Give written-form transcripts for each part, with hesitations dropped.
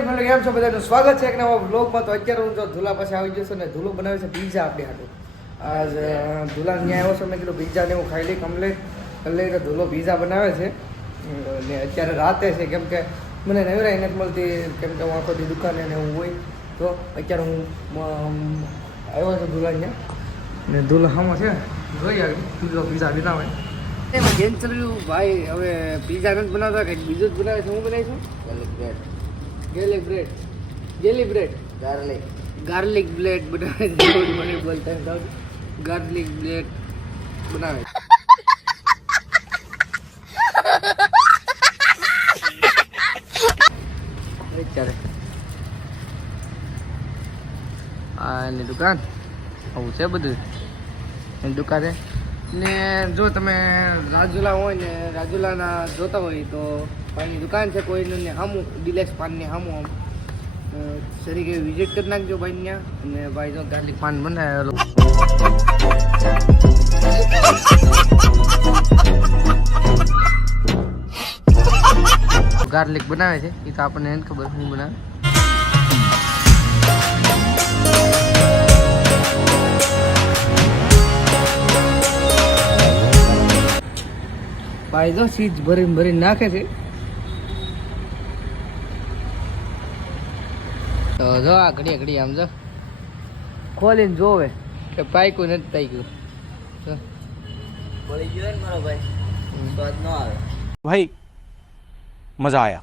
કેમ છો બધાનું સ્વાગત છે એક નવા વ્લોગમાં. તો અત્યારે હું તો ધુલા પાસે આવી ગયો છું ને ધુલો બનાવે છે પિઝા આપણે હાટું. આજ ધુલા ત્યાં આવ્યો છે, મેં કીધું પિઝા ને હું ખાઈ લઈ કમ્પ્લીટ કરી લઈ. તો ધુલો પિઝા બનાવે છે ને અત્યારે રાતે છે, કેમ કે મને નવરાઈ નથી મળતી, કેમ કે હું આખો દી દુકાને ને હું હોય. તો અત્યારે હું આવ્યો છું ધુલા ત્યાં ને ધુલા હામાં છે જોઈ આવી ધુલો પિઝા બનાવે એમાં ગેમ ચાલ્યું ભાઈ. હવે પિઝા નથી બનાવતા, કંઈક બીજું જ બનાવે છે. હું બનાવીશું ગેલી બ્રેડ ગાર્લિક બ્રેડ બનાવે છે. મને બોલતા ગાર્લિક બ્રેડ બનાવે અત્યારે આની દુકાન આવું છે બધું એની દુકાને. ને જો તમે રાજુલા હોય ને રાજુલાના જોતા હોય તો ભાઈની દુકાન છે કોઈનું ને સામું ડિલેક્સ પાનની સામું આમ સરીકે વિઝિટ કરી નાખજો ભાઈ ત્યાં. અને ભાઈ જો ગાર્લિક પાન બનાવેલું ગાર્લિક બનાવે છે એ તો આપણને એને ખબર શું બનાવે. ભાઈ જો ચીજ ભરીને નાખે છે. તો જો આ ઘડી આમ જો ખોલીને જોવે કે પાક્યું નથી પાક્યું. બોલી ગયો ને મારો ભાઈ, સ્વાદ ન આવે भाई मजा आया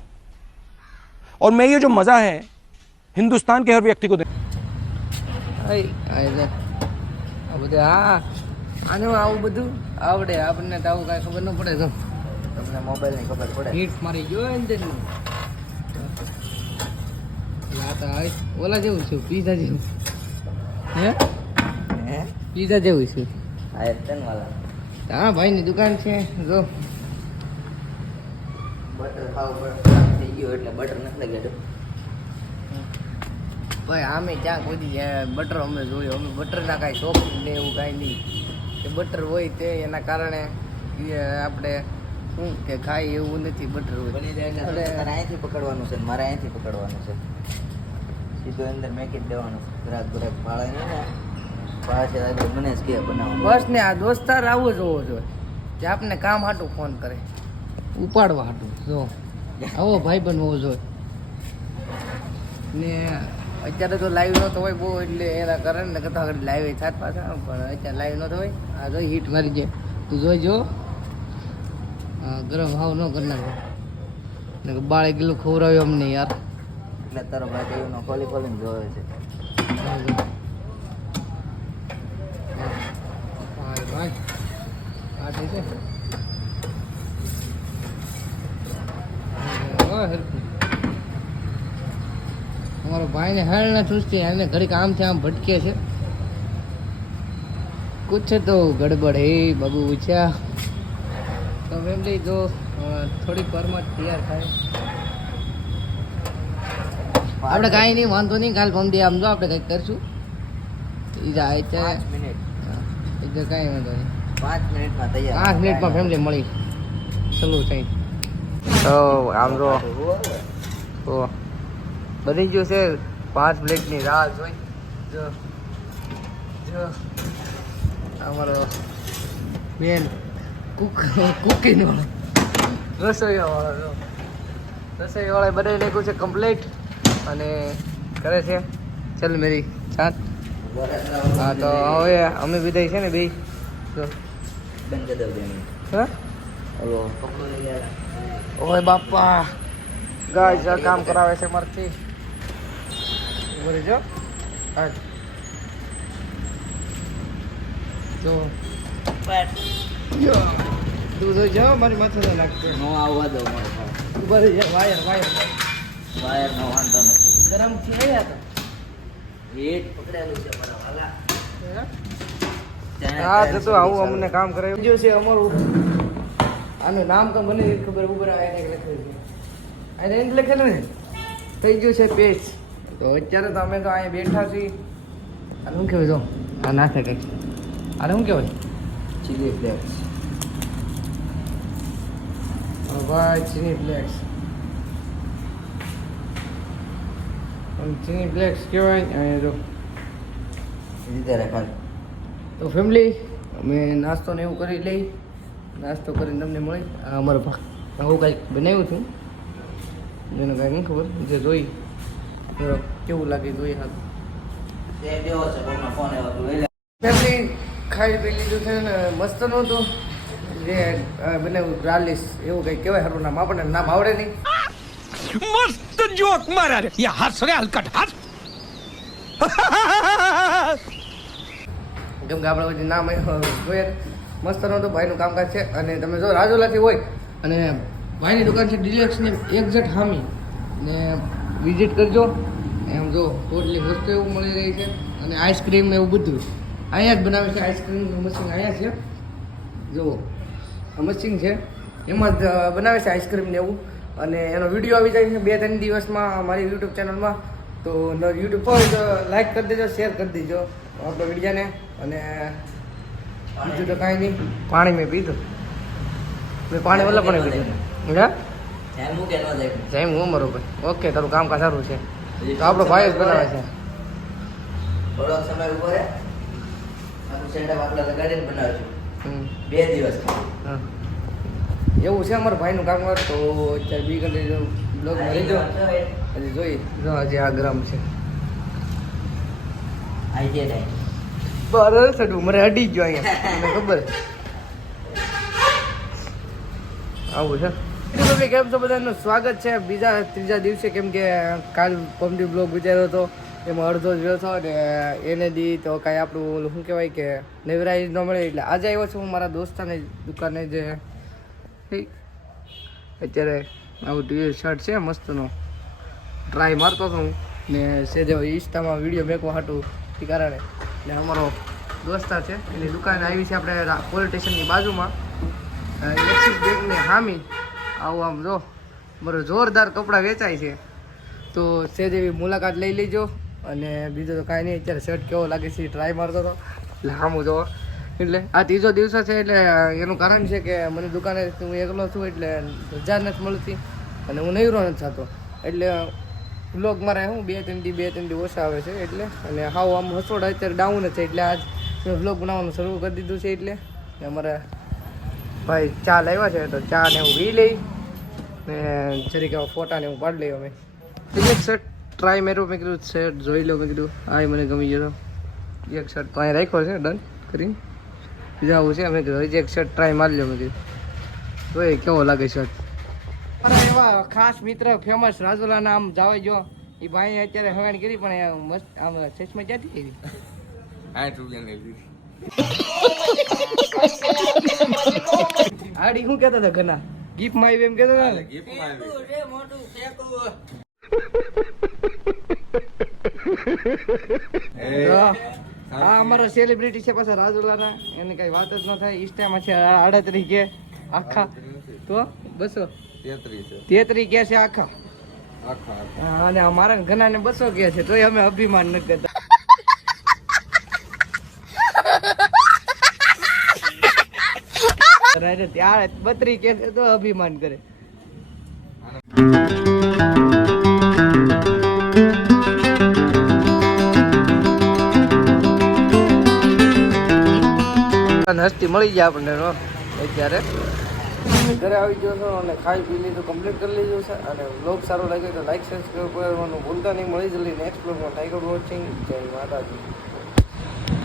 और मैं ये जो मजा है हिंदुस्तान के हर व्यक्ति को दे. આ બધું હા આનું આવું બધું આવડે આપણને તો આવું કાંઈ ખબર ન પડે. તો તમને મોબાઈલની ખબર પડે. હીટ મારી ગયો ને તેનું ઓલા જેવું છે પીઝા જેવું. હે પીઝા જેવું છે. હા તન વાલા હા ભાઈની દુકાન છે. જો બટર ખાવ થઈ ગયો એટલે બટર નથી લાગ્યું. ભાઈ આમે ક્યાં કોઈ દી બટર અમે જોયું, અમે બટરના કાંઈ શોખ ને એવું કાંઈ નહીં. કે બટર હોય તે એના કારણે આપણે શું કે ખાય એવું નથી. બટર હોય બની જાય એટલે તારે અહીંથી પકડવાનું છે ને મારે અહીંથી પકડવાનું છે. સીધું અંદર મેકી જ દેવાનું છે. ગ્રાહક ભાડે નહીં ને પાસે આગળ મને જ કે બનાવવાનું. બસ ને આ દોસ્તાર આવો જ હોવો જોઈએ જે આપને કામ હાટું ફોન કરે ઉપાડવા હાટું. જો આવો ભાઈ બન હોવો જોઈએ. ને અત્યારે તો લાઈવ નહોતો હોય બહુ, એટલે એના કારણે ને કથા કરી લાઈવ થાત પાછા, પણ અત્યારે લાઈવ નહોતો હોય. આ જો હીટ મારી જાય તું જોઈજો. ગરમ હાવ ન કરી નાખો ને બાળે ગયેલું ખવડાવ્યું અમને યાર. એટલે તારો ભાઈ ટીવીનો ખોલીને જોવે છે. ભાઈ આ થઈ છે અમારો ભાઈને હેળ ના ચૂસતી, એને ઘડીક આમથી આમ ભટકે છે. કુછ તો ગડબડ હે બાબુ પૂછ્યા. તો ફેમિલી જો થોડીક વારમાં તૈયાર થાય. આપણે કાંઈ નહીં વાંધો નહીં, કાલ પમદી આમ જો આપણે કંઈક કરશું. એ જાય છે 5 મિનિટ એટલે કાંઈ વાંધો નહીં. 5 મિનિટમાં તૈયાર. 5 મિનિટમાં ફેમિલી મળી ચલો થઈ. તો આમ જો તો બની ગયું છે. 5 મિનિટની રાહ જોઈ. જો જો અમારો બેન કુકિંગ વાળો રસોઈવાળા બનાવી નાખ્યું છે કમ્પ્લીટ અને કરે છે ચલ મેરી સાથ. હા તો હવે અમે વિદાય છે ને બે તો બંધ કરી દઉં. હા ઓલો પકડો લઈ યાર. ઓય બાપા ગાય કામ કરાવે છે મારથી. બોલે જો હા તો તું તો જાઓ મારી માથે તો લાગશે. નો આવવા દઉં મારો ભાઈ. ઉભા રહી જા. વાયર વાયરનો વાંધો નથી. ગરમ થી આવ્યા હતા. હીટ પકડેલું છે મારા વાલા. હા તો આવું અમને કામ કરાવ્યું જો છે અમારું. આનું નામ તો મને ખબર ઉપર આને લખેલું છે. આને એને લખેલું ને થઈ ગયું છે પેજ. તો અત્યારે તો અમે તો અહીંયા બેઠા છીએ. આને શું કહેવાય જો આ નાખે કંઈક. આને શું કહેવાય? Chilli flakes. ભાઈ ચીની ફ્લેક્સ ચીની ફ્લેક્સ કહેવાય અહીંયા જો. રીતે રાખવાનું. તો ફેમિલી અમે નાસ્તો ને એવું કરી લઈ. નાસ્તો કરીને તમને મળી. આ અમારો હું કાંઈક બનાવ્યું હતું એનું કાંઈ નહીં ખબર, જે જોઈ તો કેવું લાગે જોઈએ. હા તે કેવો છે કોઈનો ફોન આવ્યો તું લઈ લે. ફેમિલી ખાઈ પી લીધું છે ને મસ્ત નહોતું જે બનાવ્યું રાલીસ એવું કંઈક કહેવાય. સારું નામ આપણને નામ આવડે નહીં. मस्त जोक मारा रे ये हंस रे हलकट हंस કેમ કે આપણે બધી નામ જોઈએ મસ્ત નહોતું. ભાઈનું કામકાજ છે અને તમે જો રાજોલાથી હોય અને ભાઈની દુકાન છે ડિલેક્સની એક્ઝેક્ટ હામી ને વિઝિટ કરજો. એમ જો ટોટલી વસ્તુ એવું મળી રહી છે અને આઈસ્ક્રીમ એવું બધું અહીંયા જ બનાવે છે. આઈસ્ક્રીમનું મશીન અહીંયા છે. જુઓ આ મશીન છે એમાં જ બનાવે છે આઈસ્ક્રીમ ને એવું. અને એનો વિડીયો આવી જાય છે 2-3 દિવસમાં મારી યુટ્યુબ ચેનલમાં. તો યુટ્યુબ પર લાઈક કરી દેજો, શેર કરી દેજો આપણા વિડીયાને. અને બીજું તો કાંઈ નહીં. પાણી મેં પીધું. મેં પાણી વલ્લા પણ પીધું. હા ધ્યાન મૂકે ન જાય. જય હું મારો ભાઈ. ઓકે તારું કામકાજ સારું છે. તો આપણો ભાઈ જ બનાવે છે. થોડોક સમય ઉભો રહે. આખું સેટઅપ આપણે લગાડીને બનાવશું હમ. 2 દિવસ. હા એવું છે અમારા ભાઈનું કામકાજ. તો અત્યારે બી કન્ટિન્યુ બ્લોગમાં રહેજો. હજી જોઈ જો હજી આ ગ્રામ છે આઈ જે નહીં. બરાબર સડું મારે અડી ગયો અહીંયા મને ખબર. આવું છે. કેમ છો બધાનું સ્વાગત છે ત્રીજા દિવસે. કેમ કે કાલ કોમેડી બ્લોગ વિચાર્યો હતો એમાં અડધો જ રહ્યો હતો અને એને દી તો કાંઈ આપણું શું કહેવાય કે નવરાઈ ન મળે એટલે આજે આવ્યો છું હું મારા દોસ્તાની દુકાને. જે અત્યારે આવું ટી શર્ટ છે મસ્તનો ટ્રાય મારતો હતો હું ને સેજે ઇન્સ્ટામાં વિડીયો મેકવા હાટું એ કારણે. ને અમારો દોસ્તાર છે એની દુકાને આવી છે આપણે પોલીસ સ્ટેશનની બાજુમાં એક્સિસ બેંકની હામી. આવું આમ જો મારો જોરદાર કપડાં વેચાય છે. તો સેજ એવી મુલાકાત લઈ લેજો. અને બીજું તો કાંઈ નહીં. અત્યારે શર્ટ કેવો લાગે છે ટ્રાય મારતો હતો એટલે હામું જો. એટલે આ ત્રીજો દિવસ છે એટલે એનું કારણ છે કે મને દુકાને હું એકલો છું એટલે રજા નથી મળતી અને હું નવરો નથી થતો. એટલે બ્લોગ મારે શું 2-3 દી ઓછા આવે છે એટલે. અને હાવ આમ હસોડા અત્યારે ડાઉન જ છે એટલે આજ મેં બ્લોગ બનાવવાનું શરૂ કરી દીધું છે. એટલે અમારે ભાઈ ચા લાવ્યા છે તો ચા ને હું પી લઈ ને જરીક ફોટા ને હું પાડી લઈ. અમે એક શર્ટ ટ્રાય મેરું મેં કીધું શર્ટ જોઈ લો. મેં કીધું હા મને ગમી ગયો. એક શર્ટ તો અહીં રાખ્યો છે ડન કરીને જાવું છે. અમે કીધું હજી એક શર્ટ ટ્રાય મારી લો. મેં કીધું જોઈએ કેવો લાગે શર્ટ. મારા એવા ખાસ મિત્ર ફેમસ રાજોલાના આમ જાવે જો એ ભાઈ અત્યારે હવાણી કરી પણ મસ્ત આમ ચશ્મા ક્યાંથી કરી 60 રૂપિયા લઈ લીધી. આડી શું કહેતા હતા ઘણા ગિફ્ટમાં આવી એમ કહેતા હતા ને? હા અમારા સેલિબ્રિટી છે પાછા રાજુલાના. એને કઈ વાત જ ન થાય. ઇન્સ્ટામાં છે 38 કે આખા તો 233 કે છે આખા. અને અમારા ઘણા ને 200 કે છે તોય અમે અભિમાન નથી કરતા. ત્યારે 32 કે છે તો અભિમાન કરે. હસ્તી મળી જાય આપણને અત્યારે. ઘરે આવી ગયો છો અને ખાઈ પી લીધું કમ્પ્લીટ કરી લીધું છે. અને બ્લોગ સારો લાગે તો લાઈક સબસ્ક્રાઈબ કરવાનું ભૂલતા નહીં. મળી જલ્દી નેક્સ્ટ બ્લોગમાં. Thank you for watching. જય માતાજી.